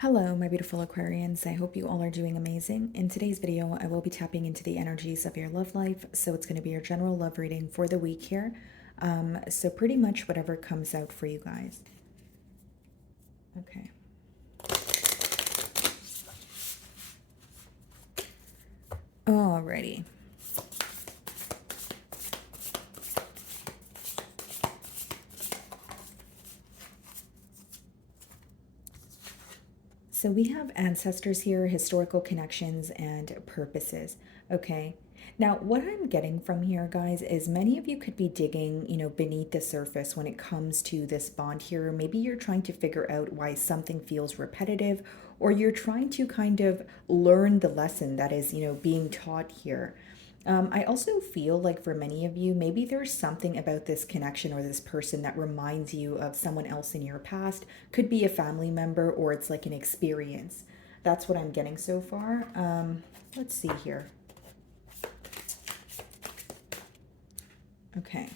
Hello, my beautiful Aquarians. I hope you all are doing amazing. In today's video, I will be tapping into the energies of your love life. So it's going to be your general love reading for the week here. So pretty much whatever comes out for you guys. Okay. Alrighty. So we have ancestors here, historical connections, and purposes. Okay. Now, what I'm getting from here, guys, is many of you could be digging, beneath the surface when it comes to this bond here. Maybe you're trying to figure out why something feels repetitive, or you're trying to kind of learn the lesson that is, being taught here. I also feel like for many of you, maybe there's something about this connection or this person that reminds you of someone else in your past. Could be a family member or it's like an experience. That's what I'm getting so far. Let's see here. Okay.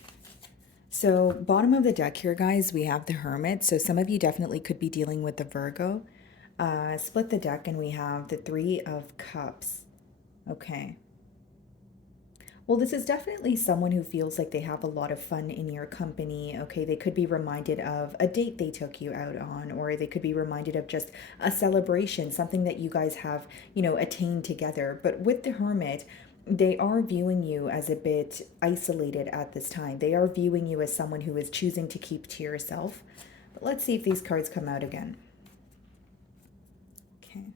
So bottom of the deck here, guys, we have the Hermit. So some of you definitely could be dealing with the Virgo. Split the deck and we have the Three of Cups. Okay. Well, this is definitely someone who feels like they have a lot of fun in your company. Okay, they could be reminded of a date they took you out on, or they could be reminded of just a celebration, something that you guys have, attained together. But with the Hermit, they are viewing you as a bit isolated at this time. They are viewing you as someone who is choosing to keep to yourself. But let's see if these cards come out again. Okay.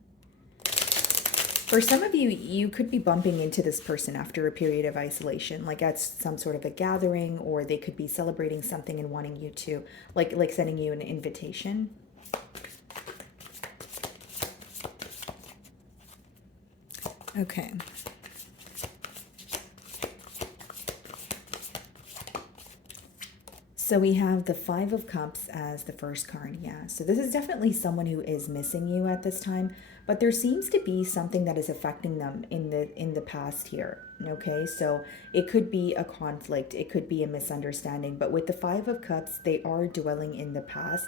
For some of you, you could be bumping into this person after a period of isolation, like at some sort of a gathering, or they could be celebrating something and wanting you to, like sending you an invitation. Okay. So we have the Five of Cups as the first card, yeah. So this is definitely someone who is missing you at this time, but there seems to be something that is affecting them in the past here. Okay, so it could be a conflict, it could be a misunderstanding, but with the Five of Cups, they are dwelling in the past.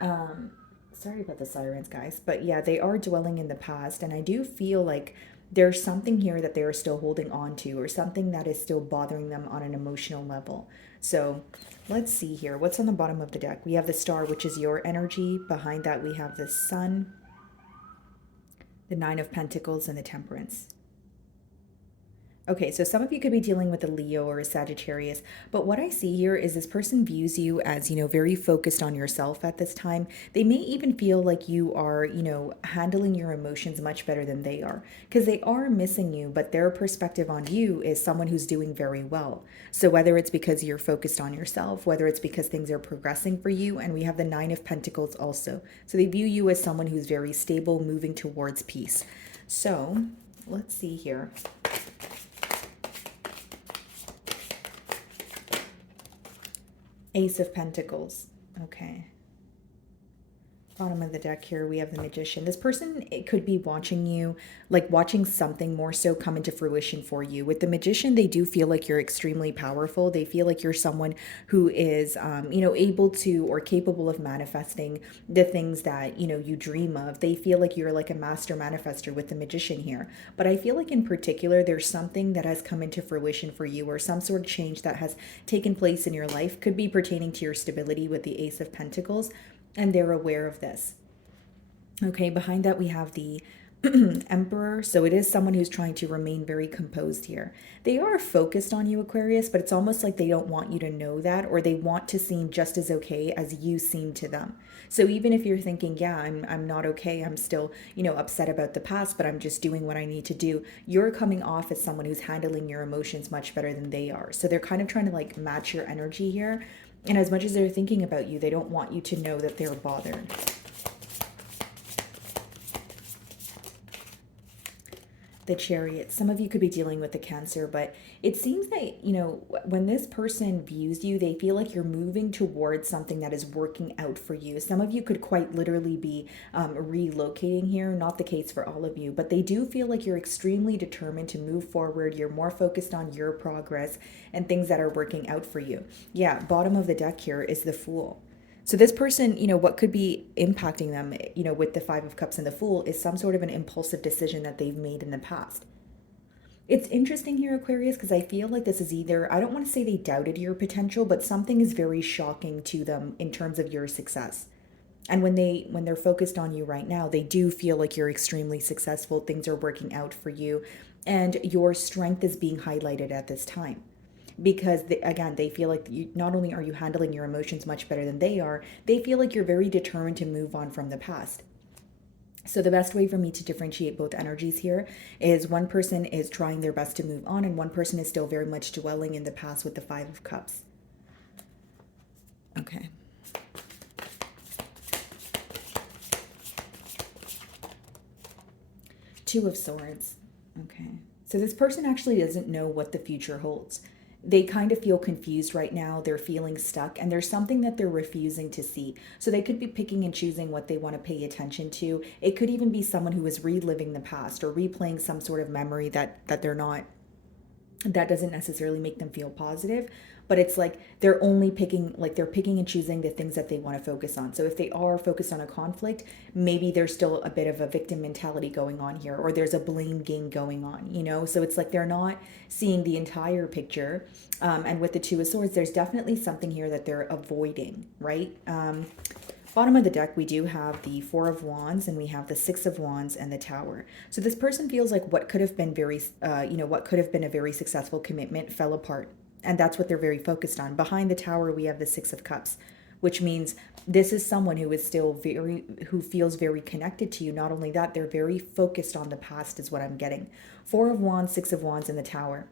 Sorry about the sirens, guys, but yeah, they are dwelling in the past, and I do feel like there's something here that they are still holding on to, or something that is still bothering them on an emotional level. So let's see here. What's on the bottom of the deck? We have the Star, which is your energy. Behind that, we have the Sun, the Nine of Pentacles, and the Temperance. Okay, so some of you could be dealing with a Leo or a Sagittarius, but what I see here is this person views you as, very focused on yourself at this time. They may even feel like you are, handling your emotions much better than they are, because they are missing you, but their perspective on you is someone who's doing very well. So whether it's because you're focused on yourself, whether it's because things are progressing for you, and we have the Nine of Pentacles also. So they view you as someone who's very stable, moving towards peace. So let's see here. Ace of Pentacles. Okay. Bottom of the deck here, we have the Magician. This person, it could be watching you, like watching something more so come into fruition for you. With the Magician, they do feel like you're extremely powerful. They feel like you're someone who is, able to or capable of manifesting the things that, you dream of. They feel like you're like a master manifester with the Magician here. But I feel like in particular, there's something that has come into fruition for you, or some sort of change that has taken place in your life. Could be pertaining to your stability with the Ace of Pentacles, and they're aware of this. Okay, behind that we have the Emperor. So it is someone who's trying to remain very composed here. They are focused on you, Aquarius, but it's almost like they don't want you to know that, or they want to seem just as okay as you seem to them. So even if you're thinking, yeah, I'm not okay, I'm still, upset about the past, but I'm just doing what I need to do, you're coming off as someone who's handling your emotions much better than they are. So they're kind of trying to like match your energy here. And as much as they're thinking about you, they don't want you to know that they're bothered. The Chariot. Some of you could be dealing with the Cancer, but it seems that, when this person views you, they feel like you're moving towards something that is working out for you. Some of you could quite literally be relocating here. Not the case for all of you, but they do feel like you're extremely determined to move forward. You're more focused on your progress and things that are working out for you. Yeah, bottom of the deck here is the Fool. So this person, what could be impacting them, with the Five of Cups and the Fool is some sort of an impulsive decision that they've made in the past. It's interesting here, Aquarius, because I feel like this is either, I don't want to say they doubted your potential, but something is very shocking to them in terms of your success. And when they're focused on you right now, they do feel like you're extremely successful, things are working out for you, and your strength is being highlighted at this time. Because again, they feel like not only are you handling your emotions much better than they are, they feel like you're very determined to move on from the past. So the best way for me to differentiate both energies here is one person is trying their best to move on and one person is still very much dwelling in the past with the Five of Cups. Okay. Two of Swords. Okay. So this person actually doesn't know what the future holds. They kind of feel confused right now. They're feeling stuck, and there's something that they're refusing to see. So they could be picking and choosing what they want to pay attention to. It could even be someone who is reliving the past or replaying some sort of memory that they're not, that doesn't necessarily make them feel positive, but it's like they're only picking, like they're picking and choosing the things that they want to focus on. So if they are focused on a conflict, maybe there's still a bit of a victim mentality going on here, or there's a blame game going on. So it's like they're not seeing the entire picture. And with the Two of Swords, there's definitely something here that they're avoiding, right? Bottom of the deck, we do have the Four of Wands and we have the Six of Wands and the Tower. So this person feels like what could have been what could have been a very successful commitment fell apart. And that's what they're very focused on. Behind the Tower, we have the Six of Cups, which means this is someone who is still who feels very connected to you. Not only that, they're very focused on the past is what I'm getting. Four of Wands, Six of Wands, and the Tower.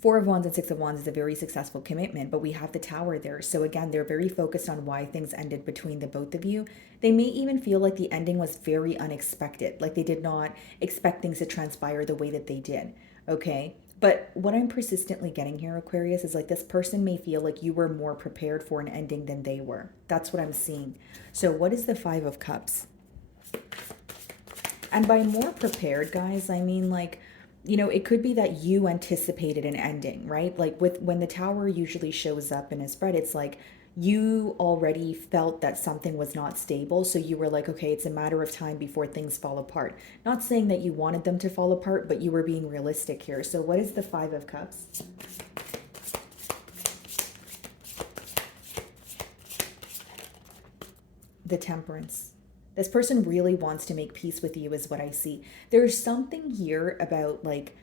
Four of Wands and Six of Wands is a very successful commitment, but we have the Tower there. So again, they're very focused on why things ended between the both of you. They may even feel like the ending was very unexpected, like they did not expect things to transpire the way that they did, okay? But what I'm persistently getting here, Aquarius, is like this person may feel like you were more prepared for an ending than they were. That's what I'm seeing. So what is the Five of Cups? And by more prepared, guys, I mean like, it could be that you anticipated an ending, right? Like when the Tower usually shows up in a spread, it's like you already felt that something was not stable. So you were like, okay, it's a matter of time before things fall apart. Not saying that you wanted them to fall apart, but you were being realistic here. So what is the Five of Cups? The Temperance. This person really wants to make peace with you is what I see. There's something here about like,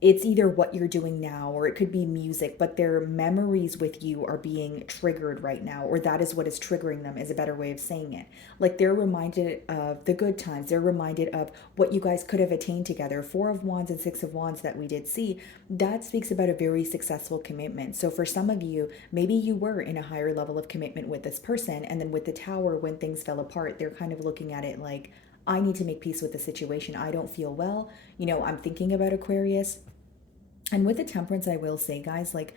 it's either what you're doing now or it could be music, but their memories with you are being triggered right now, or that is what is triggering them is a better way of saying it. Like they're reminded of the good times. They're reminded of what you guys could have attained together. Four of Wands and Six of Wands that we did see, that speaks about a very successful commitment. So for some of you, maybe you were in a higher level of commitment with this person, and then with the Tower, when things fell apart, they're kind of looking at it like, I need to make peace with the situation. I don't feel well. I'm thinking about Aquarius. And with the Temperance, I will say, guys, like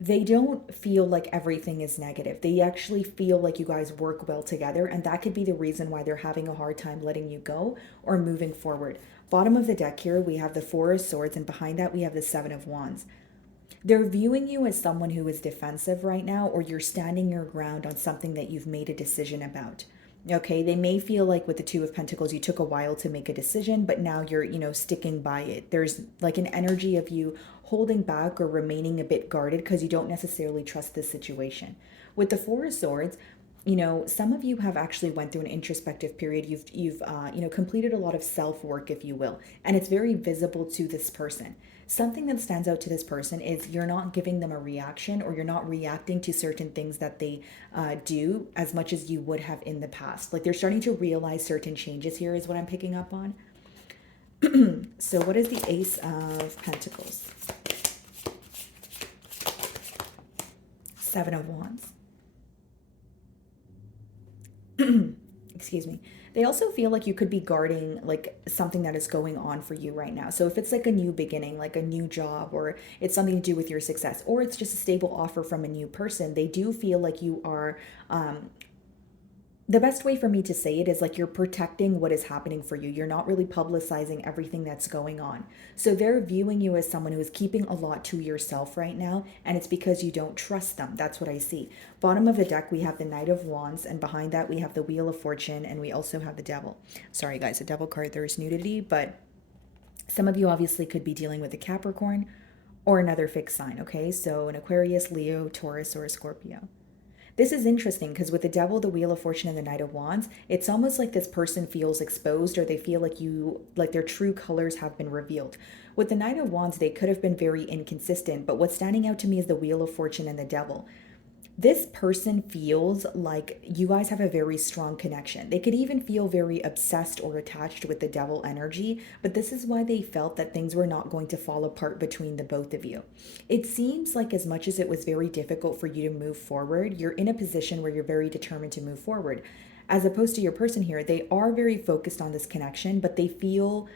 they don't feel like everything is negative. They actually feel like you guys work well together. And that could be the reason why they're having a hard time letting you go or moving forward. Bottom of the deck here, we have the Four of Swords. And behind that, we have the Seven of Wands. They're viewing you as someone who is defensive right now, or you're standing your ground on something that you've made a decision about. Okay, they may feel like with the Two of Pentacles, you took a while to make a decision, but now you're, sticking by it. There's like an energy of you holding back or remaining a bit guarded because you don't necessarily trust this situation. With the Four of Swords, some of you have actually went through an introspective period. You've completed a lot of self-work, if you will, and it's very visible to this person. Something that stands out to this person is you're not giving them a reaction, or you're not reacting to certain things that they do as much as you would have in the past. Like they're starting to realize certain changes here is what I'm picking up on. So what is the Ace of Pentacles? Seven of Wands. Excuse me. They also feel like you could be guarding like something that is going on for you right now. So if it's like a new beginning, like a new job, or it's something to do with your success, or it's just a stable offer from a new person, they do feel like you are The best way for me to say it is like you're protecting what is happening for you. You're not really publicizing everything that's going on. So they're viewing you as someone who is keeping a lot to yourself right now, and it's because you don't trust them. That's what I see. Bottom of the deck, we have the Knight of Wands, and behind that, we have the Wheel of Fortune, and we also have the Devil. Sorry, guys, the Devil card, there's nudity, but some of you obviously could be dealing with a Capricorn or another fixed sign, okay? So an Aquarius, Leo, Taurus, or a Scorpio. This is interesting because with the Devil, the Wheel of Fortune, and the Knight of Wands, it's almost like this person feels exposed, or they feel like like their true colors have been revealed. With the Knight of Wands, they could have been very inconsistent, but what's standing out to me is the Wheel of Fortune and the Devil. This person feels like you guys have a very strong connection. They could even feel very obsessed or attached with the devil energy, but this is why they felt that things were not going to fall apart between the both of you. It seems like as much as it was very difficult for you to move forward, you're in a position where you're very determined to move forward. As opposed to your person here, they are very focused on this connection, but they feel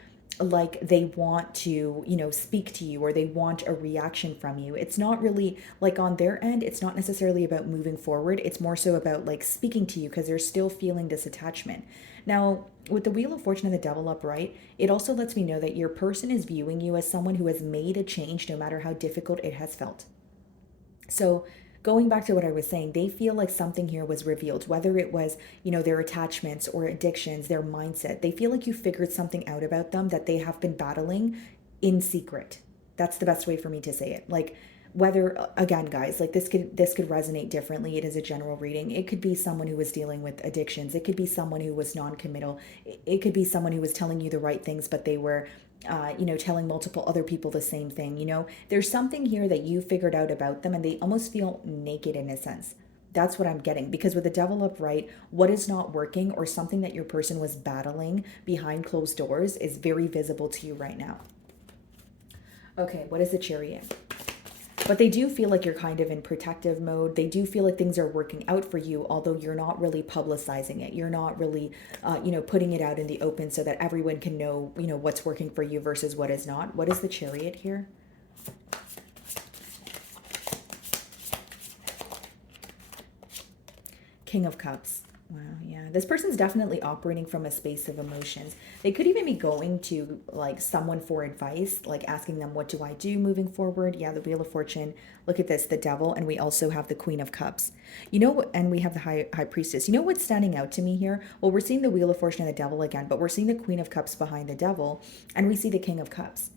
like they want to, speak to you, or they want a reaction from you. It's not really like on their end, it's not necessarily about moving forward. It's more so about like speaking to you because they're still feeling this attachment. Now, with the Wheel of Fortune and the Devil upright, it also lets me know that your person is viewing you as someone who has made a change no matter how difficult it has felt. So, going back to what I was saying, they feel like something here was revealed, whether it was, their attachments or addictions, their mindset. They feel like you figured something out about them that they have been battling in secret. That's the best way for me to say it. Like, whether, again, guys, like this could resonate differently. It is a general reading. It could be someone who was dealing with addictions. It could be someone who was non-committal. It could be someone who was telling you the right things, but they were telling multiple other people the same thing. There's something here that you figured out about them, and they almost feel naked in a sense. That's what I'm getting, because with the Devil upright, what is not working or something that your person was battling behind closed doors is very visible to you right now. Okay, what is the Chariot? But they do feel like you're kind of in protective mode. They do feel like things are working out for you, although you're not really publicizing it. You're not really, putting it out in the open so that everyone can know, what's working for you versus what is not. What is the Chariot here? King of Cups. Wow, yeah. This person's definitely operating from a space of emotions. They could even be going to like someone for advice, like asking them, what do I do moving forward? Yeah, the Wheel of Fortune. Look at this, the Devil, and we also have the Queen of Cups. And we have the High Priestess. You know what's standing out to me here? Well, we're seeing the Wheel of Fortune and the Devil again, but we're seeing the Queen of Cups behind the Devil, and we see the King of Cups.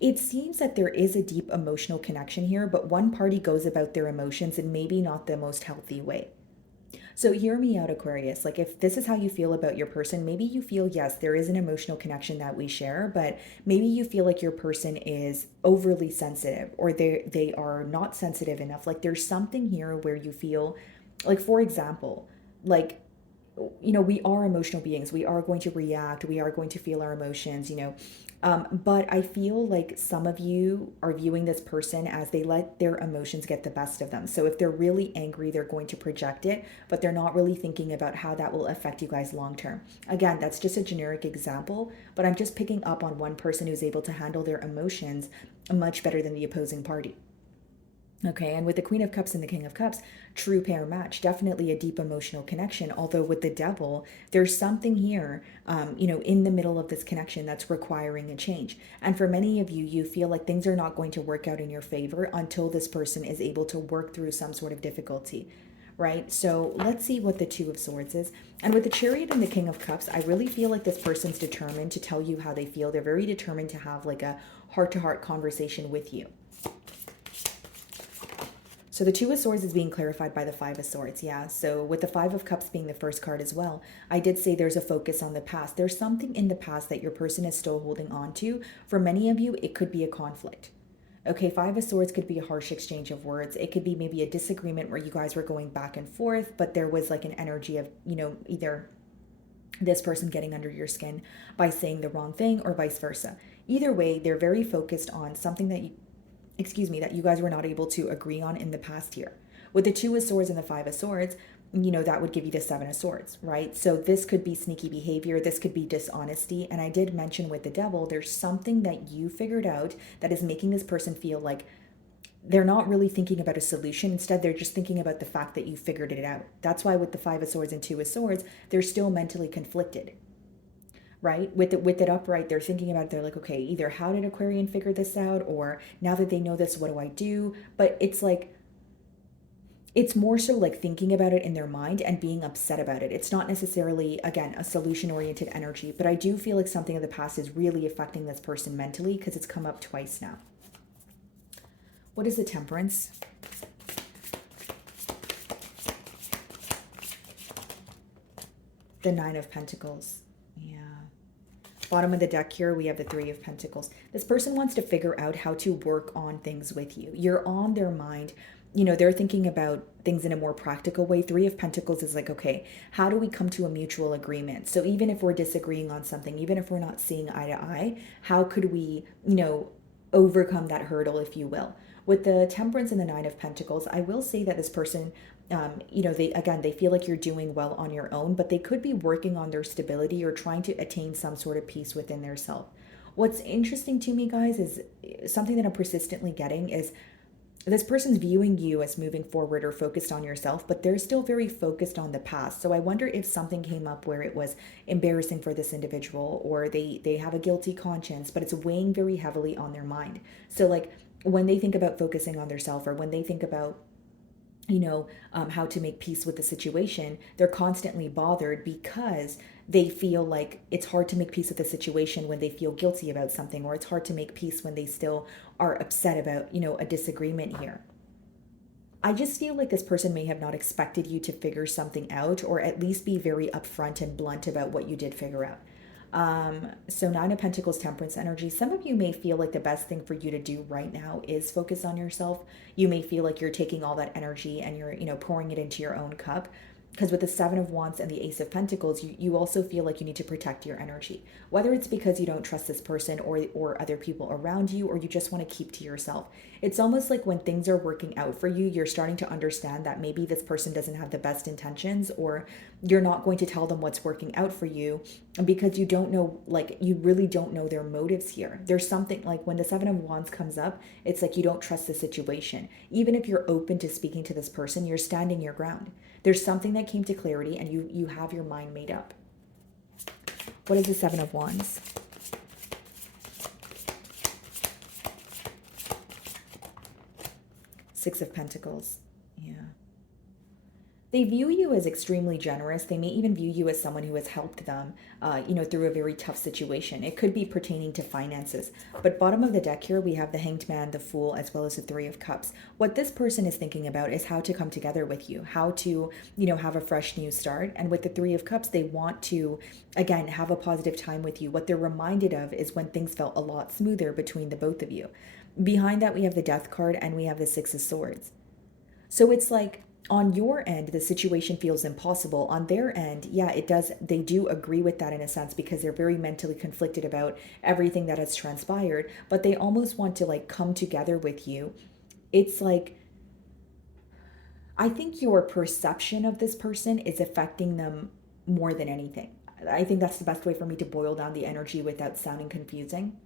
It seems that there is a deep emotional connection here, but one party goes about their emotions in maybe not the most healthy way. So hear me out, Aquarius. Like, if this is how you feel about your person, maybe you feel, yes, there is an emotional connection that we share, but maybe you feel like your person is overly sensitive, or they are not sensitive enough. Like, there's something here where you feel like, for example, like, we are emotional beings. We are going to react. We are going to feel our emotions. But I feel like some of you are viewing this person as they let their emotions get the best of them. So if they're really angry, they're going to project it, but they're not really thinking about how that will affect you guys long term. Again, that's just a generic example, but I'm just picking up on one person who's able to handle their emotions much better than the opposing party. Okay, and with the Queen of Cups and the King of Cups, true pair match, definitely a deep emotional connection. Although with the Devil, there's something here, in the middle of this connection that's requiring a change. And for many of you, you feel like things are not going to work out in your favor until this person is able to work through some sort of difficulty, right? So let's see what the Two of Swords is. And with the Chariot and the King of Cups, I really feel like this person's determined to tell you how they feel. They're very determined to have like a heart-to-heart conversation with you. So the Two of Swords is being clarified by the Five of Swords, yeah. So with the Five of Cups being the first card as well, I did say there's a focus on the past. There's something in the past that your person is still holding on to. For many of you, it could be a conflict. Okay, Five of Swords could be a harsh exchange of words. It could be maybe a disagreement where you guys were going back and forth, but there was like an energy of, either this person getting under your skin by saying the wrong thing or vice versa. Either way, they're very focused on something that you guys were not able to agree on in the past year. With the Two of Swords and the Five of Swords, that would give you the Seven of Swords, right? So this could be sneaky behavior. This could be dishonesty. And I did mention with the Devil, there's something that you figured out that is making this person feel like they're not really thinking about a solution. Instead, they're just thinking about the fact that you figured it out. That's why with the Five of Swords and Two of Swords, they're still mentally conflicted, right? With it upright, they're thinking about it. They're like, okay, either how did Aquarian figure this out, or now that they know this, what do I do? But it's like, it's more so like thinking about it in their mind and being upset about it. It's not necessarily, again, a solution oriented energy, but I do feel like something of the past is really affecting this person mentally because it's come up twice now. What is the Temperance? The Nine of Pentacles. Yeah. Bottom of the deck here, we have the Three of Pentacles. This person wants to figure out how to work on things with you. You're on their mind. You know, they're thinking about things in a more practical way. Three of Pentacles is like, okay, how do we come to a mutual agreement? So even if we're disagreeing on something, even if we're not seeing eye to eye, how could we, overcome that hurdle, if you will? With the Temperance and the Nine of Pentacles, I will say that this person, they feel like you're doing well on your own, but they could be working on their stability or trying to attain some sort of peace within their self. What's interesting to me, guys, is something that I'm persistently getting is this person's viewing you as moving forward or focused on yourself, but they're still very focused on the past. So I wonder if something came up where it was embarrassing for this individual, or they have a guilty conscience, but it's weighing very heavily on their mind. So like when they think about focusing on themselves, or when they think about how to make peace with the situation, they're constantly bothered because they feel like it's hard to make peace with the situation when they feel guilty about something, or it's hard to make peace when they still are upset about, a disagreement here. I just feel like this person may have not expected you to figure something out, or at least be very upfront and blunt about what you did figure out. So Nine of Pentacles, Temperance energy. Some of you may feel like the best thing for you to do right now is focus on yourself. You may feel like you're taking all that energy and you're, pouring it into your own cup. Because with the Seven of Wands and the Ace of Pentacles, you also feel like you need to protect your energy. Whether it's because you don't trust this person or other people around you, or you just want to keep to yourself. It's almost like when things are working out for you, you're starting to understand that maybe this person doesn't have the best intentions, or you're not going to tell them what's working out for you because you don't know, like you really don't know their motives here. There's something like when the Seven of Wands comes up, it's like you don't trust the situation. Even if you're open to speaking to this person, you're standing your ground. There's something that came to clarity and you have your mind made up. What is the Seven of Wands? Six of Pentacles. Yeah. They view you as extremely generous. They may even view you as someone who has helped them, through a very tough situation. It could be pertaining to finances. But bottom of the deck here, we have the Hanged Man, the Fool, as well as the Three of Cups. What this person is thinking about is how to come together with you, how to, have a fresh new start. And with the Three of Cups, they want to, again, have a positive time with you. What they're reminded of is when things felt a lot smoother between the both of you. Behind that, we have the Death card and we have the Six of Swords. So it's like, on your end, the situation feels impossible. On their end, yeah, it does. They do agree with that in a sense because they're very mentally conflicted about everything that has transpired, but they almost want to like come together with you. It's like, I think your perception of this person is affecting them more than anything. I think that's the best way for me to boil down the energy without sounding confusing.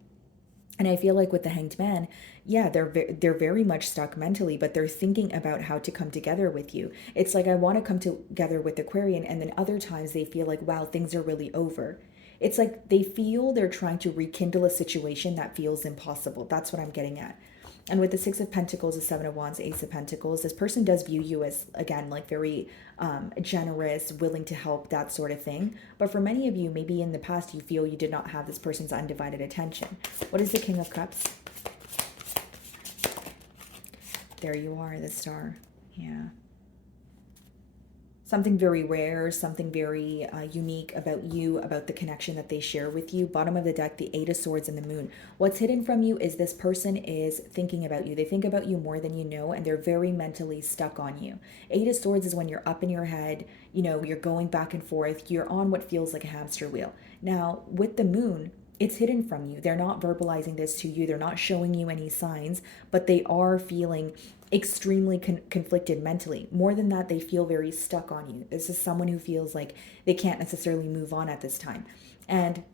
And I feel like with the Hanged Man, yeah, they're very much stuck mentally, but they're thinking about how to come together with you. It's like I want to come together with Aquarian, and then other times they feel like, wow, things are really over. It's like they feel they're trying to rekindle a situation that feels impossible. That's what I'm getting at. And with the Six of Pentacles, the Seven of Wands, Ace of Pentacles, this person does view you as, again, like very generous, willing to help, that sort of thing. But for many of you, maybe in the past, you feel you did not have this person's undivided attention. What is the King of Cups? There you are, the Star. Yeah. Something very rare, something very unique about you, about the connection that they share with you. Bottom of the deck, the Eight of Swords and the Moon. What's hidden from you is this person is thinking about you. They think about you more than you know, and they're very mentally stuck on you. Eight of Swords is when you're up in your head, you're going back and forth. You're on what feels like a hamster wheel. Now, with the Moon, it's hidden from you. They're not verbalizing this to you. They're not showing you any signs, but they are feeling extremely conflicted mentally. More than that, they feel very stuck on you. This is someone who feels like they can't necessarily move on at this time. And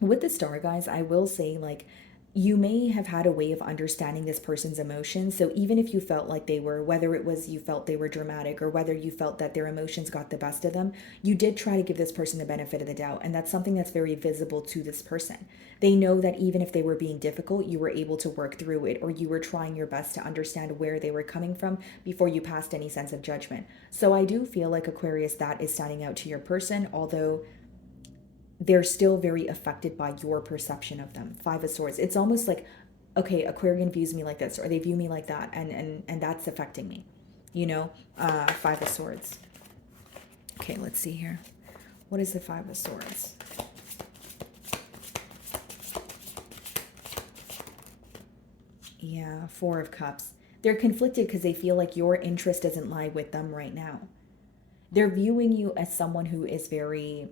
with the Star, guys, I will say, like, you may have had a way of understanding this person's emotions. So even if you felt like they were, whether it was you felt they were dramatic or whether you felt that their emotions got the best of them, you did try to give this person the benefit of the doubt. And that's something that's very visible to this person. They know that even if they were being difficult, you were able to work through it, or you were trying your best to understand where they were coming from before you passed any sense of judgment. So I do feel like, Aquarius, that is standing out to your person, although they're still very affected by your perception of them. Five of Swords. It's almost like, okay, Aquarian views me like this, or they view me like that, and that's affecting me. You know, Five of Swords. Okay, let's see here. What is the Five of Swords? Yeah, Four of Cups. They're conflicted because they feel like your interest doesn't lie with them right now. They're viewing you as someone who is very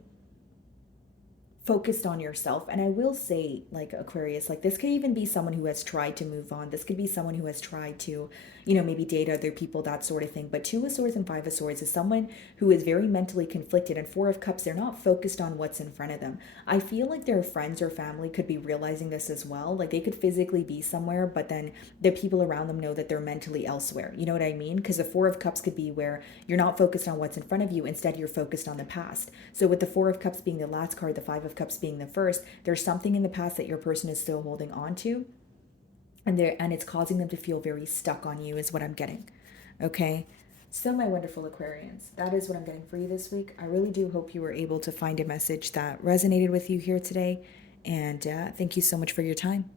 focused on yourself. And I will say, like, Aquarius, like, this could even be someone who has tried to move on. This could be someone who has tried to, maybe date other people, that sort of thing. But Two of Swords and Five of Swords is someone who is very mentally conflicted. And Four of Cups, they're not focused on what's in front of them. I feel like their friends or family could be realizing this as well. Like, they could physically be somewhere, but then the people around them know that they're mentally elsewhere. You know what I mean? Because the Four of Cups could be where you're not focused on what's in front of you. Instead, you're focused on the past. So with the Four of Cups being the last card, the Five of Cups being the first, there's something in the past that your person is still holding on to, and it's causing them to feel very stuck on you, is what I'm getting. Okay, so my wonderful Aquarians, that is what I'm getting for you this week. I really do hope you were able to find a message that resonated with you here today, and thank you so much for your time.